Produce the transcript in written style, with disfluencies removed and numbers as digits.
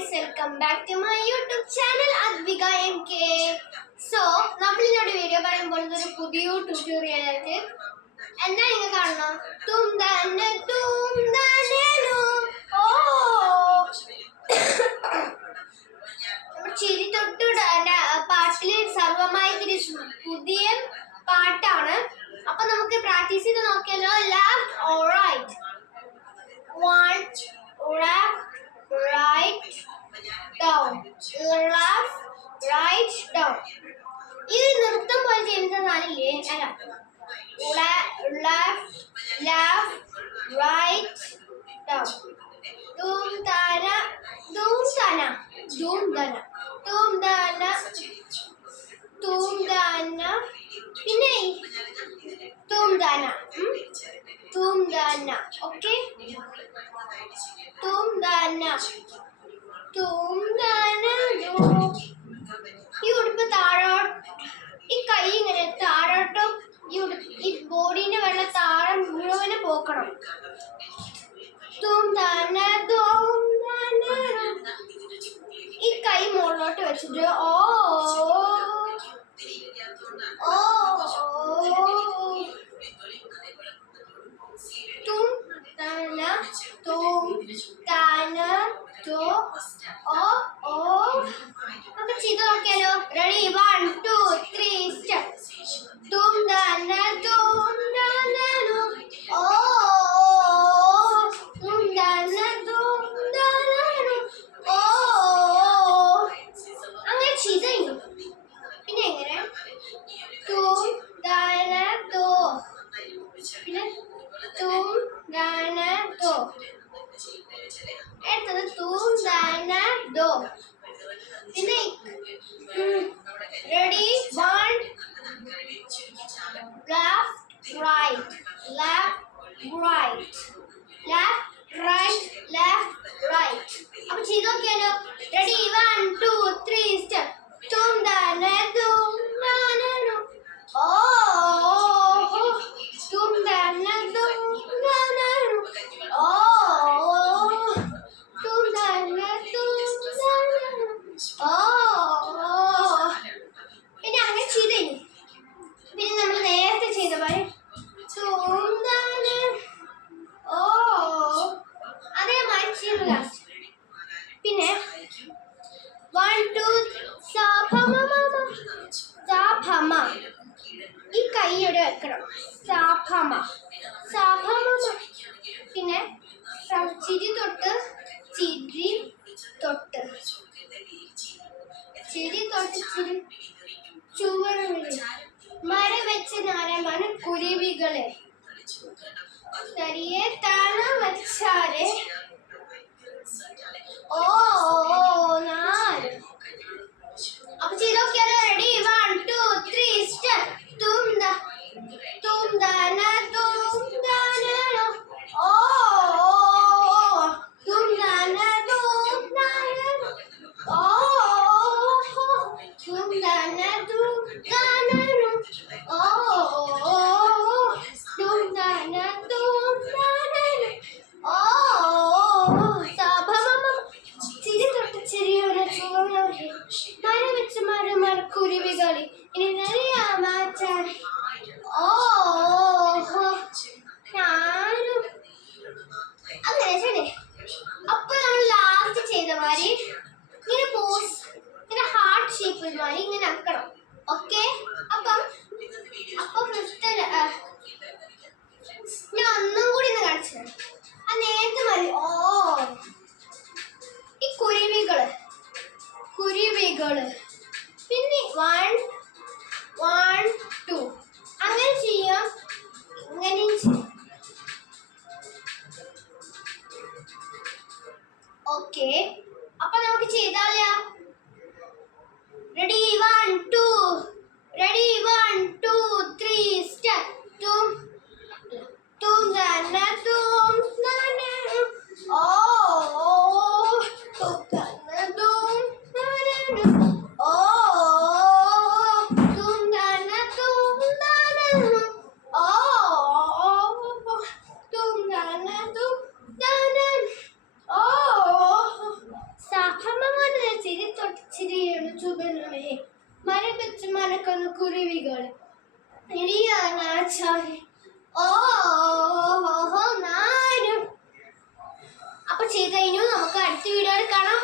guys, welcome back to my YouTube channel Advika MK. So, നമ്മളിന്നൊരു video പറയാൻ പോകുന്നത് ഒരു പുതിയ ട്യൂട്ടോറിയൽ ആയിട്ട്. എന്താ നിങ്ങൾ കാണണം? തും തന്നെ ഓ നമ്മൾ ചിരി തൊട്ടുടെ പാട്ടിൽ സർവമായി തിരിച്ചു പുതിയ പാട്ടാണ്. അപ്പൊ നമുക്ക് പ്രാക്ടീസ് ചെയ്ത് നോക്കിയാലോ. Left or right? One, left, right, down. Left, right, down. ഇത് നൃത്തം പോലെ ചെയ്യുന്നതാണില്ലേ? അല്ല. Left, left, right, down. Doom dana, doom dana, doom dana, doom dana, doom dana. പിന്നെ doom dana. Doom dana. Okay? Doom dana. Doom dana. ഈ ഉടുപ്പ് താഴോട്ട്, ഈ കൈ ഇങ്ങനെ താഴോട്ടും ഈ ബോഡീന്റെ വെള്ള താഴെ മുഴുവന് പോക്കണം. Doom dana, doom dana. ഈ കൈ മുകളിലോട്ട് വെച്ചിട്ട് ഓ ഓ Tum tana tum tana to o നമുക്ക് ചെയ്ത് നോക്കിയാലോ. Ready? 1 2 3 step. tum tana tum tana ഓ tum tana tum tana ഓ അങ്ങനെ ചെയ്ത് കഴിഞ്ഞു. പിന്നെ എങ്ങനെ? tum tana to പിന്നെ तुम गाना दो. അടുത്തത് तुम गाना दो. പിന്നെ ready? 1 left right left right left right left right. അപ്പോൾ ചെയ്തു നോക്കിയാലോ. റെഡി? 1 2 3 സ്റ്റെപ്പ്. तुम गाना दो गाना दो ഓ तुम गाना दो गाना दो ओ तुम गाना दो गाना दो ओ പിന്നെ അങ്ങനെ ചെയ്തു. പിന്നെ നമ്മൾ നേരത്തെ ചെയ്ത പോലെ तुम गाना ഓ അതേമാതിരി ചെയ്തു ലാസ്റ്റ്. പിന്നെ 1 2 സാ പ മ മ സാ പ മ. ഈ കൈയോടെ വെക്കണം. സാഭമ സാഭമ. പിന്നെ ചിരി തൊട്ട് ചിരി തൊട്ട് ചിരി തൊട്ട് ചിരി ചുവടുകളെ മര വെച്ച് നാരമാണ് കുരുവികളെ തരിയെ താണ വച്ചാരെ ഓ നാല്. അപ്പൊ ചെയ്ത് നോക്കിയാലോ. റെഡി? 1 2 3 സ്റ്റെപ്പ്. तुम गाना तुम गाना ओ तुम गाना तुम गाना ओ तुम गाना तुम गाना ओ तुम गाना तुम गाना ओ സാഭമ ചിരി തൊട്ട് ചിരിയുടെ ചുവടുകളെ മര വെച്ച് മര കുരുവികളെ ഇനി നരിയാമാച്ചാരി ഓ ഞാനും അങ്ങനെ ശരി. അപ്പൊ നമ്മൾ ലാസ്റ്റ് ചെയ്ത മാതിരി ഇങ്ങനെ പോസ് ഇങ്ങനെ ഹാർട്ട് ഷേപ്പിൽ മാതിരി ഇങ്ങനെ ആക്കണം. ഓക്കെ? അപ്പം ഫസ്റ്റ് ഞാൻ ഒന്നും കൂടി ഒന്ന് കാണിച്ചു. ആ നേരത്തെ മതി. ഓ ഈ കുരുവികള് പിന്നെ 1 1 2 അങ്ങനെ ചെയ്യാം. ഇങ്ങനെയും ചെയ്യാം. ഓക്കെ? അപ്പൊ നമുക്ക് ചെയ്താലോ. റെഡി? 1 2 റെഡി? 1 2 3 സ്റ്റെപ്പ്. तुम गाना तुम गाना ओ तुम गाना तुम गाना ओ तुम गाना तुम गाना ओ तुम गाना तुम गाना ओ सा അമ്മമാരുടെ ചിരി തൊട്ടിച്ചിരിയാണ് ചുബനമേ മരം വെച്ച് മനക്കുന്ന കുരുവികൾ ഓ നാനും. അപ്പൊ ചെയ്ത് കഴിഞ്ഞു. നമുക്ക് അടുത്ത വീഡിയോയിൽ കാണാം.